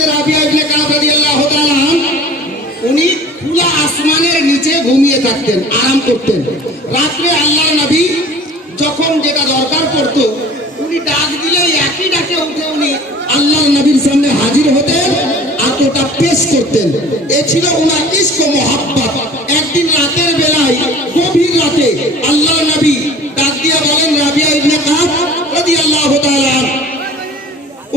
হযরত রাবিয়া ইবনে কাব রাদিয়াল্লাহু তাআলা উনি খোলা আসমানের নিচে ঘুমিয়ে থাকতেন, আরাম করতেন। রাত্রে আল্লাহর নবী যখন যেটা দরকার পড়তো উনি ডাক দিলে একই ডাকে উঠে উনি আল্লাহর নবীর সামনে হাজির হতেন আর ওটা পেশ করতেন। এ ছিল ওনার ইশক ও মহব্বত। একদিন রাতের বেলায় গভীর রাতে আল্লাহর নবী ডাক দিয়ে বলেন, রাবিয়া ইবনে কাব রাদিয়াল্লাহু তাআলা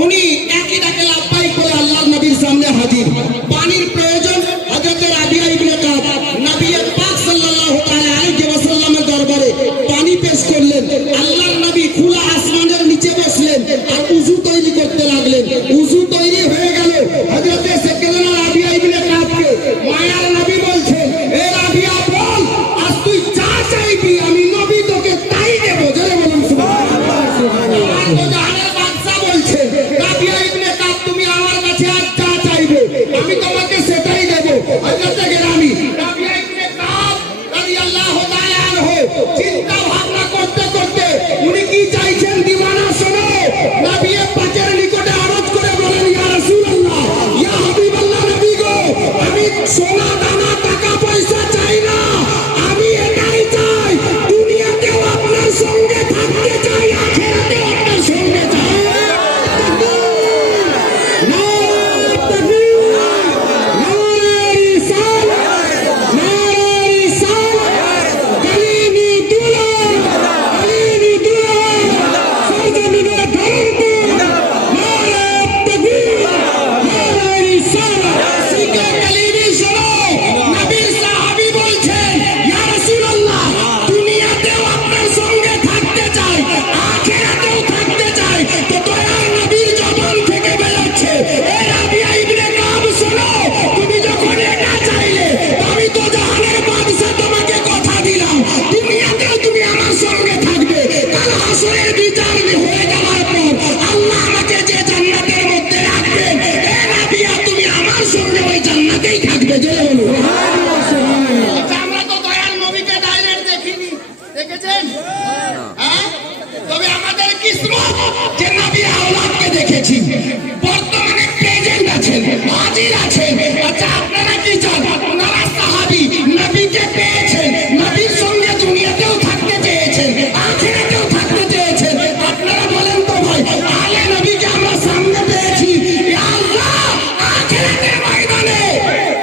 উনি একই ডাকে লাব্বাইক করে আল্লাহর নবীর সামনে হাজির। পানির প্রয়োজন, হযরত রাবিয়া ইবনে কাব নবী পাক সাল্লাল্লাহু তাআলা আলাইহি ওয়াসাল্লামের দরবারে পানি পেশ করলেন। আল্লাহর নবী খোলা আসমানের নিচে বসলেন আর উযু তৈরি করতে লাগলেন। উযু তৈরি হয়ে গেল। হযরত সাইয়েদনা রাবিয়া ইবনে কাবকে মায়ার নবী বলছেন, এ রাবিয়া বল, আজ তুই যা চাইবি আমি নবী তোকে তাই দেব। জোরে বলুন সুবহানাল্লাহ। জাহানের বাদশা বলছে, রাবিয়া ইবনে কাব তুমি আমার কাছে আজ যা চাইবে আমি তোমাকে সেটাই দেব। হযরত গেরামি রাবিয়া ইবনে কাব রাদিয়াল্লাহু তাআলা আনহু চিন্তা ভাবনা করতে করতে উনি কি চাইছেন দিওয়ানা শোনো। নবী পাকের নিকটে আরজ করে বলেন, ইয়া রাসূলুল্লাহ, ইয়া হাবিবাল্লাহ, নবী গো, আমি সোনা দানা টাকা পয়সা চাই না, আমি এটাই চাই দুনিয়াতেও আপনার সঙ্গে থাকতে চাই, আখিরাতেও আপনার সঙ্গে চাই। তবে আমাদের কিসমত যে নবী আওলাদকে দেখেছি, বর্তমানে প্রেজেন্ট আছেন, হাজির আছেন। আচ্ছা আপনারা কি চান? ওনারা সাহাবী, নবীকে পেয়েছেন, নবীর সঙ্গে দুনিয়াতেও থাকতে চেয়েছেন, আখিরাতেও থাকতে চেয়েছেন। আপনারা বলেন তো ভাই, আলে নবীকে আমরা সামনে পেয়েছি, ইয়া আল্লাহ, আখিরাতের ময়দানে,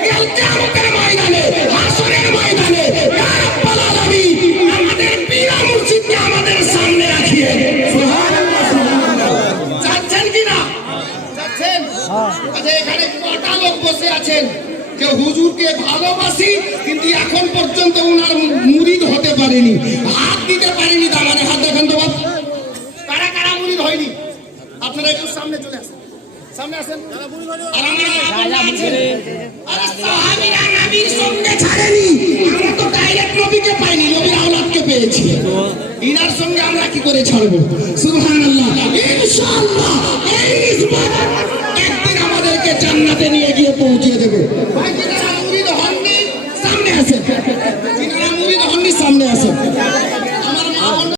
কিয়ামতের ময়দানে, হাসরের ময়দানে, ইয়া রাব্বাল আলামিন আমাদের পীর মুর্শিদকে আমাদের সামনে রাখিয়ে। সুবহানাল্লাহ, সুবহানাল্লাহ। যাচ্ছেন কি না? যাচ্ছেন? আচ্ছা এখানে কটা লোক বসে আছেন যে হুজুরকে ভালোবাসি কিন্তু এখন পর্যন্ত ওনার মুরিদ হতে পারেনি, হাত দিতে পারেনি দামানে? হাত দেখান তো বাপ। কারা কারা মুরিদ হয়নি? আপনারা একটু সামনে চলে আসেন, সামনে আসেন। আর সাহাবীরা নবীর সঙ্গে ছাড়েনি, আমরা তো ডাইরেক্ট নবীকে পাইনি, নবীর আওলাদকে পেয়েছি। ইনার সঙ্গে আমরা কি করে ছাড়বো? সুবহানাল্লাহ। ইনশাআল্লাহ এই নিসবত একদিন আমাদেরকে জান্নাতে নিয়ে গিয়ে পৌঁছে দেবে। ভাই যারা মুরিদ হননি সামনে আসেন, যারা মুরিদ হননি সামনে আসেন।